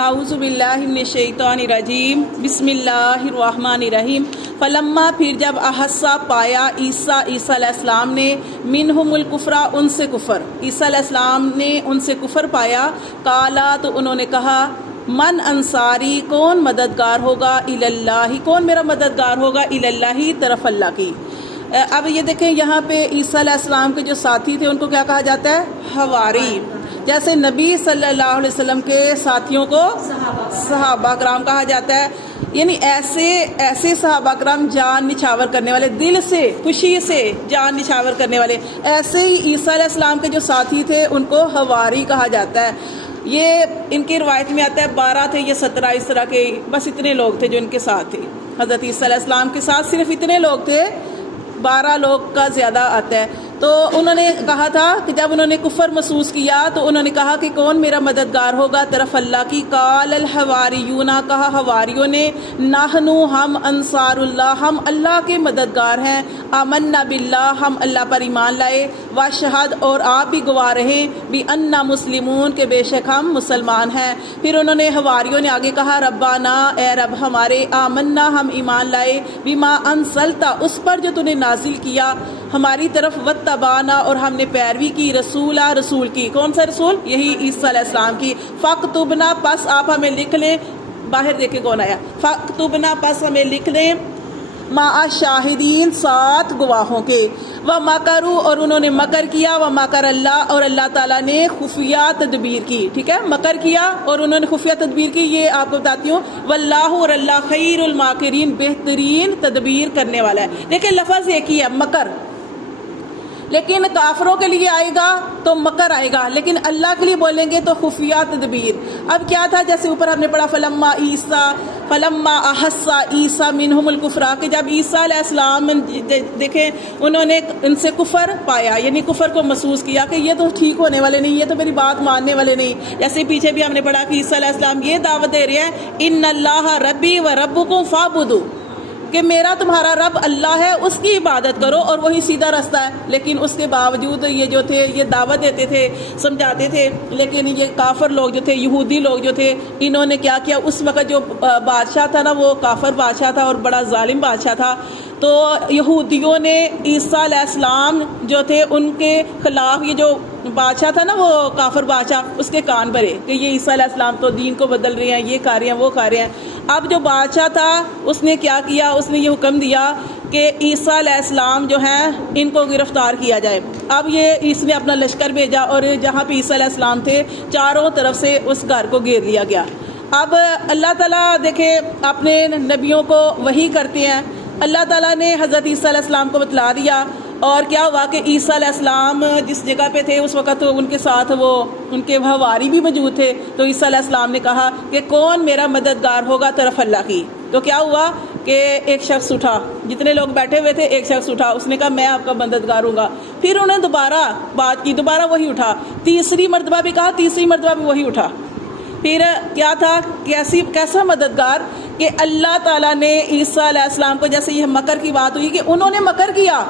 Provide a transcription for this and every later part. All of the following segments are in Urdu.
اعوذ باللہ من الشیطان الرجیم بسم اللہ الرحمن الرحیم فلما پھر جب احسا پایا عیسیٰ علیہ السلام نے منہم الکفر ان سے کفر، عیسیٰ علیہ السلام نے ان سے کفر پایا، قالا تو انہوں نے کہا من انصاری کون مددگار ہوگا الی اللہ، کون میرا مددگار ہوگا الی اللہ طرف اللہ کی۔ اب یہ دیکھیں یہاں پہ عیسیٰ علیہ السلام کے جو ساتھی تھے ان کو کیا کہا جاتا ہے؟ حواری۔ جیسے نبی صلی اللہ علیہ وسلم کے ساتھیوں کو صحابہ کرام کہا جاتا ہے، یعنی ایسے صحابہ کرام جان نچھاور کرنے والے، دل سے خوشی سے جان نچھاور کرنے والے، ایسے ہی عیسیٰ علیہ السلام کے جو ساتھی تھے ان کو حواری کہا جاتا ہے۔ یہ ان کی روایت میں آتا ہے 12 تھے یا 17 اس طرح کے، بس اتنے لوگ تھے جو ان کے ساتھ تھے۔ حضرت عیسیٰ علیہ السلام کے ساتھ صرف اتنے لوگ تھے، 12 لوگ کا زیادہ آتا ہے۔ تو انہوں نے کہا تھا کہ جب انہوں نے کفر محسوس کیا تو انہوں نے کہا کہ کون میرا مددگار ہوگا طرف اللہ کی۔ قال الحواریون، کہا حواریوں نے، نحنو ہم انصار اللہ، ہم اللہ کے مددگار ہیں، آمنا باللہ ہم اللہ پر ایمان لائے، واشہد اور آپ بھی گواہ رہیں بأننا مسلمون کہ بے شک ہم مسلمان ہیں۔ پھر انہوں نے حواریوں نے آگے کہا ربنا اے رب ہمارے، آمنا ہم ایمان لائے، بما انزلتا اس پر جو تو نے نازل کیا ہماری طرف، واتبعنا اور ہم نے پیروی کی، رسول کی، کون سا رسول؟ یہی عیسیٰ علیہ السلام کی۔ فاکتبنا پس آپ ہمیں لکھ لیں، باہر دیکھیں کون آیا، فاکتبنا پس ہمیں لکھ لیں مع شاہدین ساتھ گواہوں کے، ومکروا اور انہوں نے مکر کیا، ومکر اللہ اور اللہ تعالیٰ نے خفیہ تدبیر کی، ٹھیک ہے، مکر کیا اور انہوں نے خفیہ تدبیر کی۔ یہ آپ کو بتاتی ہوں، واللہ اور اللہ خیر الماکرین بہترین تدبیر کرنے والا ہے۔ دیکھیں لفظ ایک ہی ہے مکر، لیکن کافروں کے لیے آئے گا تو مکر آئے گا، لیکن اللہ کے لیے بولیں گے تو خفیہ تدبیر۔ اب کیا تھا، جیسے اوپر ہم نے پڑھا فلما احسا عیسیٰ منہم الکفر، کہ جب عیسیٰ علیہ السلام دیکھیں انہوں نے ان سے کفر پایا، یعنی کفر کو محسوس کیا کہ یہ تو ٹھیک ہونے والے نہیں، یہ تو میری بات ماننے والے نہیں۔ جیسے پیچھے بھی ہم نے پڑھا کہ عیسیٰ علیہ السلام یہ دعوت دے رہے ہیں ان اللہ ربی و ربکم فاعبدوا، کہ میرا تمہارا رب اللہ ہے، اس کی عبادت کرو، اور وہی سیدھا راستہ ہے۔ لیکن اس کے باوجود یہ جو تھے یہ دعوت دیتے تھے، سمجھاتے تھے، لیکن یہ کافر لوگ جو تھے، یہودی لوگ جو تھے، انہوں نے کیا کیا، اس وقت جو بادشاہ تھا نا وہ کافر بادشاہ تھا اور بڑا ظالم بادشاہ تھا، تو یہودیوں نے عیسیٰ علیہ السلام جو تھے ان کے خلاف، یہ جو بادشاہ تھا نا وہ کافر بادشاہ، اس کے کان بھرے کہ یہ عیسیٰ علیہ السلام تو دین کو بدل رہے ہیں، یہ کر رہے ہیں، وہ کر رہے ہیں۔ اب جو بادشاہ تھا اس نے کیا کیا، اس نے یہ حکم دیا کہ عیسیٰ علیہ السلام جو ہیں ان کو گرفتار کیا جائے۔ اب یہ اس نے اپنا لشکر بھیجا اور جہاں پہ عیسیٰ علیہ السلام تھے چاروں طرف سے اس گھر کو گھیر لیا گیا۔ اب اللہ تعالیٰ دیکھیں اپنے نبیوں کو وحی کرتے ہیں، اللہ تعالیٰ نے حضرت عیسیٰ علیہ السلام کو بتلا دیا، اور کیا ہوا کہ عیسیٰ علیہ السلام جس جگہ پہ تھے اس وقت ان کے ساتھ وہ ان کے حواری بھی موجود تھے، تو عیسیٰ علیہ السلام نے کہا کہ کون میرا مددگار ہوگا طرف اللہ کی۔ تو کیا ہوا کہ ایک شخص اٹھا، جتنے لوگ بیٹھے ہوئے تھے ایک شخص اٹھا، اس نے کہا میں آپ کا مددگار ہوں گا۔ پھر انہوں نے دوبارہ بات کی، دوبارہ وہی اٹھا، تیسری مرتبہ بھی کہا، تیسری مرتبہ بھی وہی اٹھا۔ پھر کیا تھا، کیسا مددگار کہ اللہ تعالیٰ نے عیسیٰ علیہ السلام کو، جیسے یہ مکر کی بات ہوئی کہ انہوں نے مکر کیا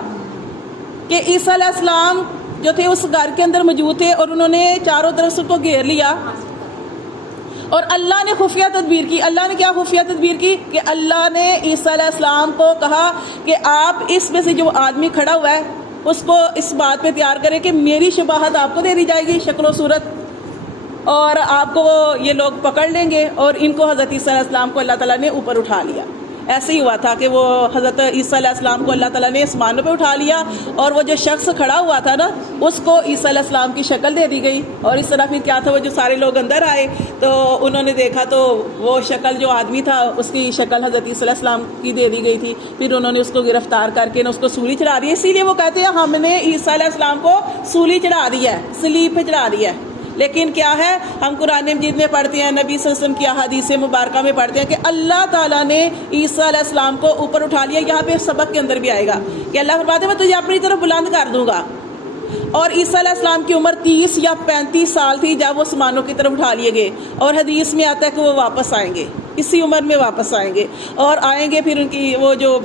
کہ عیسیٰ علیہ السلام جو تھے اس گھر کے اندر موجود تھے اور انہوں نے چاروں طرف سے کو گھیر لیا، اور اللہ نے خفیہ تدبیر کی۔ اللہ نے کیا خفیہ تدبیر کی کہ اللہ نے عیسیٰ علیہ السلام کو کہا کہ آپ اس میں سے جو آدمی کھڑا ہوا ہے اس کو اس بات پہ تیار کریں کہ میری شباہت آپ کو دے دی جائے گی، شکل و صورت، اور آپ کو یہ لوگ پکڑ لیں گے، اور ان کو حضرت عیسیٰ علیہ السلام کو اللہ تعالیٰ نے اوپر اٹھا لیا۔ ایسے ہی ہوا تھا کہ وہ حضرت عیسیٰ علیہ السلام کو اللہ تعالیٰ نے آسمانوں پہ اٹھا لیا، اور وہ جو شخص کھڑا ہوا تھا نا اس کو عیسیٰ علیہ السلام کی شکل دے دی گئی، اور اس طرح پھر کیا تھا، وہ جو سارے لوگ اندر آئے تو انہوں نے دیکھا تو وہ شکل جو آدمی تھا اس کی شکل حضرت عیسیٰ علیہ السلام کی دے دی گئی تھی۔ پھر انہوں نے اس کو گرفتار کر کے نا اس کو سولی چڑھا دی، اسی لیے وہ کہتے ہیں ہم نے عیسیٰ علیہ السلام کو سولی چڑھا دیا ہے، سلیب پہ چڑھا دیا ہے۔ لیکن کیا ہے، ہم قرآن مجید میں پڑھتے ہیں، نبی صلی اللہ علیہ وسلم کی احادیث مبارکہ میں پڑھتے ہیں کہ اللہ تعالیٰ نے عیسیٰ علیہ السلام کو اوپر اٹھا لیا۔ یہاں پہ سبق کے اندر بھی آئے گا کہ اللہ فرماتے ہیں میں تجھے اپنی طرف بلند کر دوں گا، اور عیسیٰ علیہ السلام کی عمر 30 یا 35 سال تھی جب وہ آسمانوں کی طرف اٹھا لیے گئے، اور حدیث میں آتا ہے کہ وہ واپس آئیں گے، اسی عمر میں واپس آئیں گے، اور آئیں گے پھر ان کی وہ جو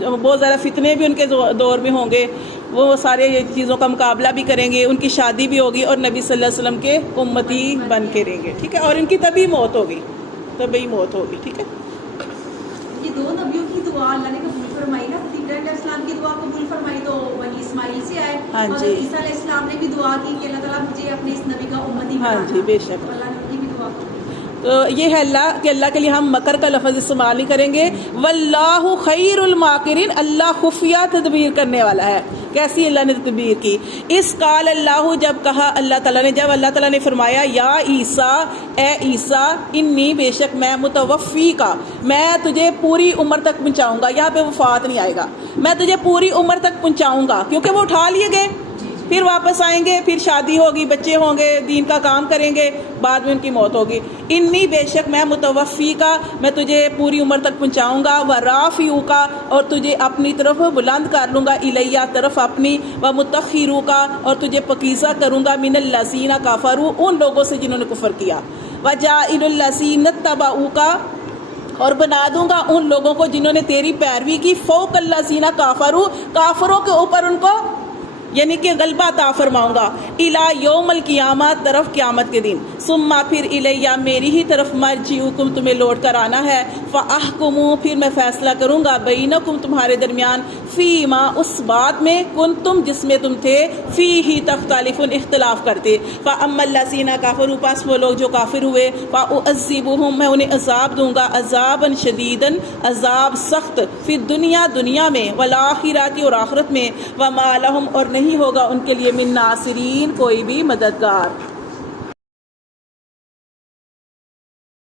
بہت زیادہ فتنے بھی ان کے دور میں ہوں گے، وہ سارے چیزوں کا مقابلہ بھی کریں گے، ان کی شادی بھی ہوگی اور نبی صلی اللہ علیہ وسلم کے امتی بن کے رہیں گے، ٹھیک ہے، اور ان کی تبھی موت ہوگی، ٹھیک ہے۔ یہ دو نبیوں کی دعا اللہ نے قبول فرمائی نا، ابراہیم علیہ السلام کی دعا قبول فرمائی تو بنی اسماعیل سے آئے، اور عیسیٰ علیہ السلام نے بھی دعا کی کہ اللہ تعالیٰ مجھے اپنے اس نبی کا امتی بنا، ہاں جی، بے شک، اللہ نے ان کی بھی دعا کی۔ تو یہ ہے اللہ کہ اللہ کے لیے ہم مکر کا لفظ استعمال نہیں کریں گے۔ واللہ خیر الماکرین، اللہ خفیہ تدبیر کرنے والا ہے۔ کیسی اللہ نے تدبیر کی؟ اس قال اللہ، جب کہا اللہ تعالیٰ نے، جب اللہ تعالیٰ نے فرمایا یا عیسیٰ، اے عیسیٰ، انی بے شک میں متوفی کا، میں تجھے پوری عمر تک پہنچاؤں گا، یہاں پہ وفات نہیں آئے گا، میں تجھے پوری عمر تک پہنچاؤں گا، کیونکہ وہ اٹھا لیے گئے، پھر واپس آئیں گے، پھر شادی ہوگی، بچے ہوں گے، دین کا کام کریں گے، بعد میں ان کی موت ہوگی۔ انی بے شک میں متوفی کا، میں تجھے پوری عمر تک پہنچاؤں گا، ورافعو کا، اور تجھے اپنی طرف بلند کر لوں گا، الیہ طرف اپنی، ومطہرو کا، اور تجھے پاکیزہ کروں گا، من الذین کفروا، ان لوگوں سے جنہوں نے کفر کیا، وجاعل الذین اتبعوک، اور بنا دوں گا ان لوگوں کو جنہوں نے تیری پیروی کی، فوق الذین کفروا، کافروں کے اوپر ان کو یعنی کہ غلبہ عطا فرماؤں گا، الی یوم القیامہ، طرف قیامت کے دن، ثم پھر الیہ، میری ہی طرف، مرجعکم، تمہیں لوٹ کر آنا ہے، فاحکم، پھر میں فیصلہ کروں گا، بینکم، تمہارے درمیان، فیما، اس بات میں، کنتم، جس میں تم تھے، فیہ تختلفون، اختلاف کرتے، فاما الذین کفروا، پس وہ لوگ جو کافر ہوئے، فاعذبہم، میں انہیں عذاب دوں گا، عذابا شدیدا، عذاب سخت، فی الدنیا، دنیا میں، والآخرۃ، اور آخرت میں، وما لہم، اور نہیں ہوگا ان کے لیے، من ناصرین، کوئی بھی مددگار۔